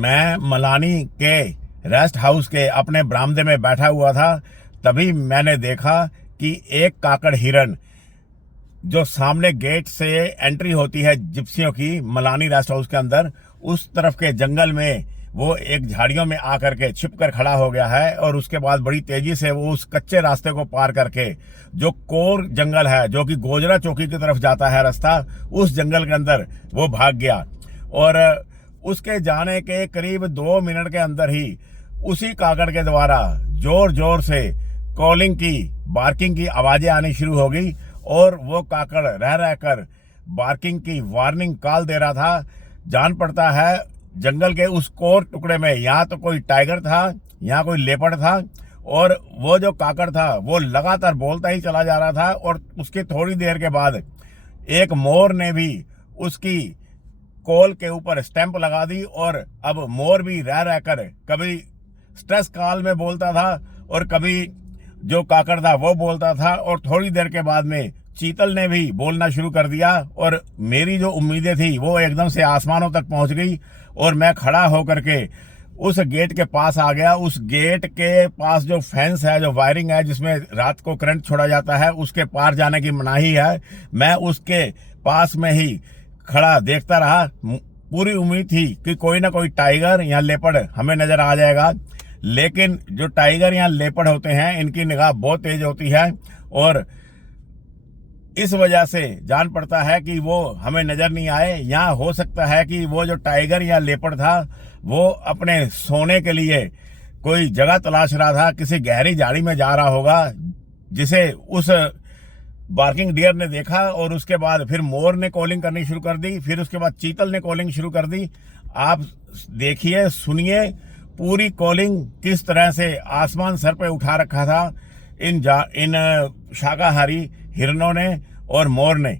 मैं मलानी के rest house के अपने बरामदे में बैठा हुआ था। तभी मैंने देखा कि एक काकड़ हिरन जो सामने गेट से एंट्री होती है जिप्सियों की मलानी रेस्ट हाउस के अंदर, उस तरफ के जंगल में वो एक झाड़ियों में आकर के छिप कर खड़ा हो गया है। और उसके बाद बड़ी तेजी से वो उस कच्चे रास्ते को पार करके जो कोर जंगल है, जो कि गोजरा चौकी की तरफ जाता है रास्ता, उस जंगल के अंदर वो भाग गया। और उसके जाने के करीब 2 मिनट के अंदर ही उसी काकड़ के द्वारा जोर जोर से कॉलिंग की, बार्किंग की आवाजें आनी शुरू हो गई। और वो काकड़ रह रहकर बार्किंग की वार्निंग कॉल दे रहा था। जान पड़ता है जंगल के उस कोर टुकड़े में यहाँ तो कोई टाइगर था, यहाँ कोई लेपर्ड था। और वो जो काकड़ था वो लगातार बोलता ही चला जा रहा था। और उसकी थोड़ी देर के बाद एक मोर ने भी उसकी कॉल के ऊपर स्टैंप लगा दी। और अब मोर भी रह रहकर कभी स्ट्रेस कॉल में बोलता था और कभी जो काकड़ था वो बोलता था। और थोड़ी देर के बाद में चीतल ने भी बोलना शुरू कर दिया। और मेरी जो उम्मीदें थी वो एकदम से आसमानों तक पहुंच गई। और मैं खड़ा होकर के उस गेट के पास आ गया। उस गेट के पास जो फेंस है, जो वायरिंग है जिसमें रात को करंट छोड़ा जाता है, उसके पार जाने की मनाही है। मैं उसके पास में ही खड़ा देखता रहा। पूरी उम्मीद थी कि कोई ना कोई टाइगर या लेपर्ड हमें नजर आ जाएगा। लेकिन जो टाइगर या लेपर्ड होते हैं इनकी निगाह बहुत तेज होती है। और इस वजह से जान पड़ता है कि वो हमें नजर नहीं आए। या हो सकता है कि वो जो टाइगर या लेपर्ड था वो अपने सोने के लिए कोई जगह तलाश रहा था, किसी गहरी झाड़ी में जा रहा होगा, जिसे उस बार्किंग डियर ने देखा। और उसके बाद फिर मोर ने कॉलिंग करनी शुरू कर दी, फिर उसके बाद चीतल ने कॉलिंग शुरू कर दी। आप देखिए, सुनिए पूरी कॉलिंग किस तरह से आसमान सर पे उठा रखा था इन शाकाहारी हिरणों ने और मोर ने।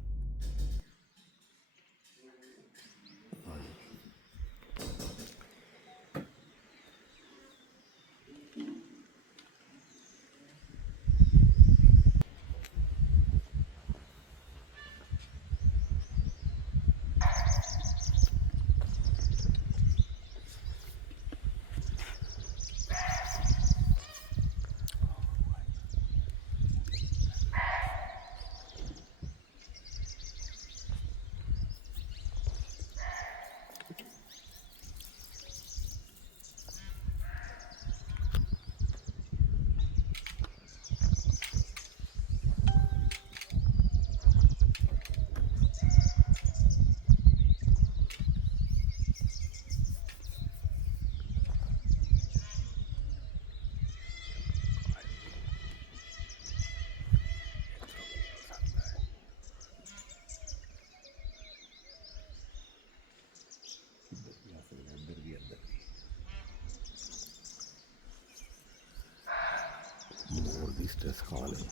मोर दी स्ट्रेस कॉल है,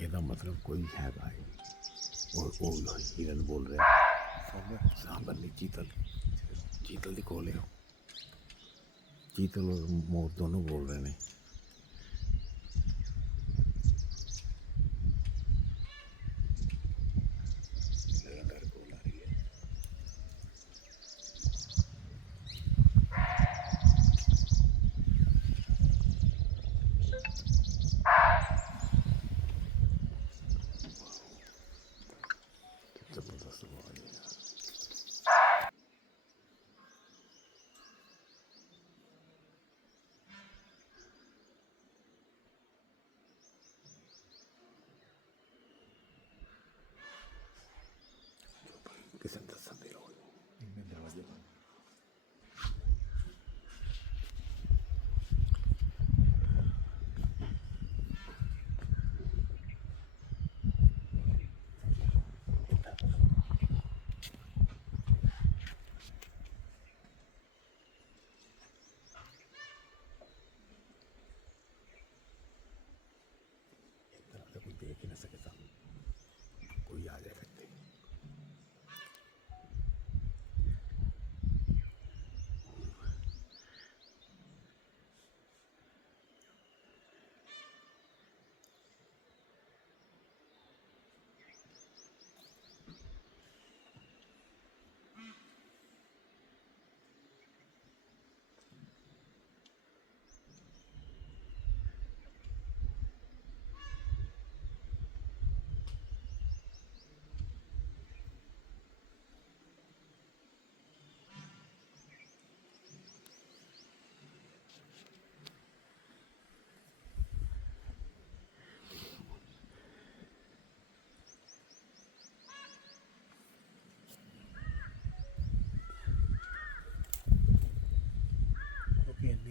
ਇਹਦਾ मतलब कोई है भाई। और वो हिरन बोल रहे हैं सामने चीतल, चीतल दी कॉल है। चीतल और मोर दोनों बोल रहे हैं। जबरदस्त आवाज है।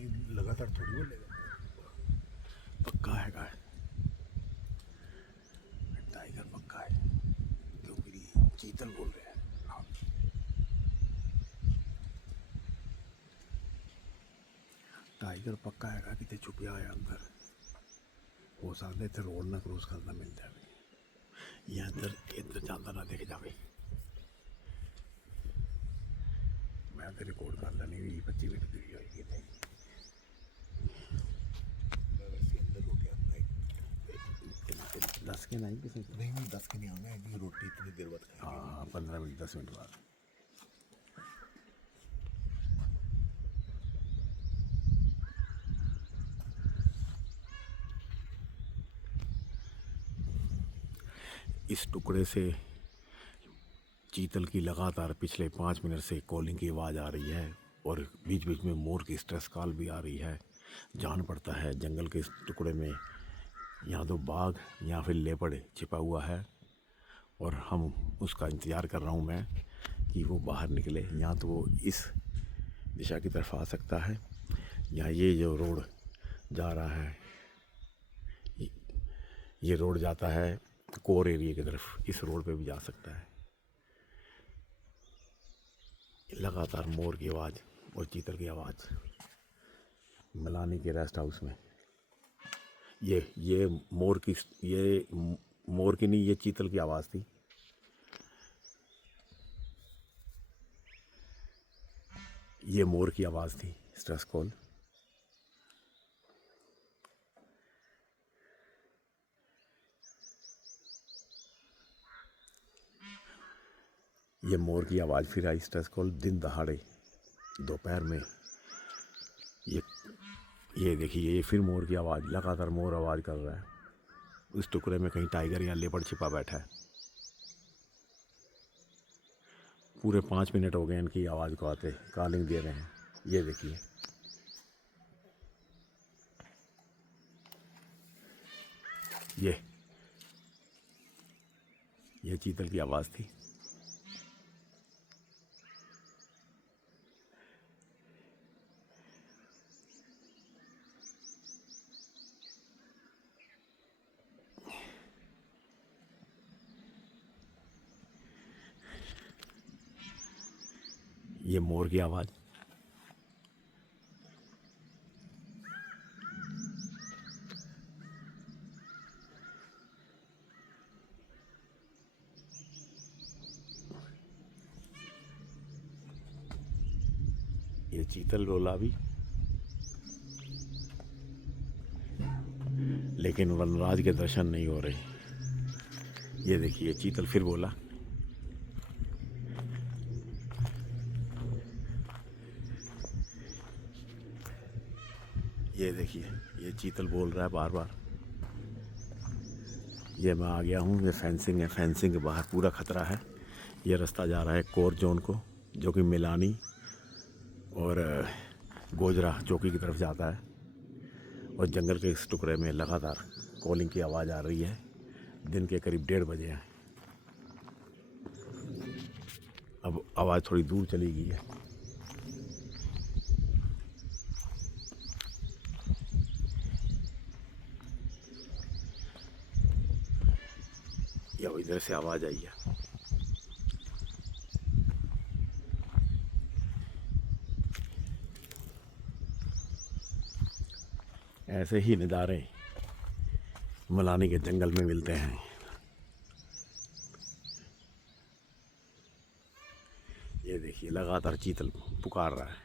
नहीं लगातार थोड़ी बोलेगा। पक्का है गाय, टाइगर पक्का है, क्योंकि चीतल बोल रहे हैं। हाँ। टाइगर पक्का है, कितने छुपिया है अंदर, हो सकता इतने रोड ना क्रॉस करना मिल जाए, ये अंदर इधर जाता ना देख जावे। मैं तो रिकॉर्ड कर लेनी 20-25 मिनट की होगी थे। मैं वैसे अंदर हो गया नहीं 10 के नहीं किसी नहीं नहीं 10 के नहीं आना है कि रोटी इतनी देर बाद खाएंगे। हाँ 15 मिनट 10 मिनट बाद। इस टुकड़े से चीतल की लगातार पिछले 5 मिनट से कॉलिंग की आवाज़ आ रही है और बीच बीच में मोर की स्ट्रेस कॉल भी आ रही है। जान पड़ता है जंगल के इस टुकड़े में यहाँ तो बाघ या फिर लेपर्ड छिपा हुआ है और हम उसका इंतज़ार कर रहा हूँ मैं कि वो बाहर निकले। यहाँ तो वो इस दिशा की तरफ आ सकता है, या ये जो रोड जा रहा है ये रोड जाता है कोर एरिया की तरफ, इस रोड पे भी जा सकता है। लगातार मोर की आवाज़ और चीतल की आवाज़ मलानी के रेस्ट हाउस में। ये मोर की नहीं, ये चीतल की आवाज़ थी। ये मोर की आवाज़ थी, स्ट्रेस कॉल। ये मोर की आवाज़ फिर आई, स्ट्रेस कॉल दिन दहाड़े दोपहर में। ये देखिए, ये फिर मोर की आवाज़, लगातार मोर आवाज़ कर रहा है। उस टुकड़े में कहीं टाइगर या लेपर्ड छिपा बैठा है। पूरे 5 मिनट हो गए इनकी आवाज़ को आते, कॉलिंग दे रहे हैं। ये देखिए, ये चीतल की आवाज़ थी। ये मोर की आवाज़। ये चीतल बोला भी, लेकिन वनराज के दर्शन नहीं हो रहे। ये देखिए, चीतल फिर बोला। ये देखिए, ये चीतल बोल रहा है बार बार। ये मैं आ गया हूँ, ये फेंसिंग है, फेंसिंग के बाहर पूरा खतरा है। ये रास्ता जा रहा है कोर जोन को, जो कि मिलानी और गोजरा चौकी की तरफ जाता है। और जंगल के इस टुकड़े में लगातार कॉलिंग की आवाज़ आ रही है। दिन के करीब 1:30 बजे हैं। अब आवाज़ थोड़ी दूर चली गई है। या इधर से आवाज़ आई है। ऐसे ही नज़ारे मलानी के जंगल में मिलते हैं। ये देखिए, लगातार चीतल पुकार रहा है।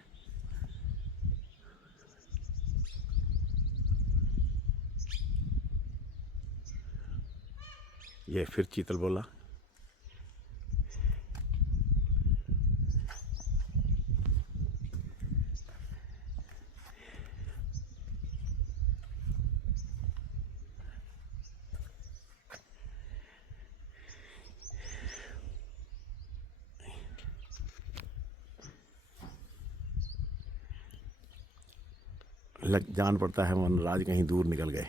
ये फिर चीतल बोला। जान पड़ता है वनराज कहीं दूर निकल गए।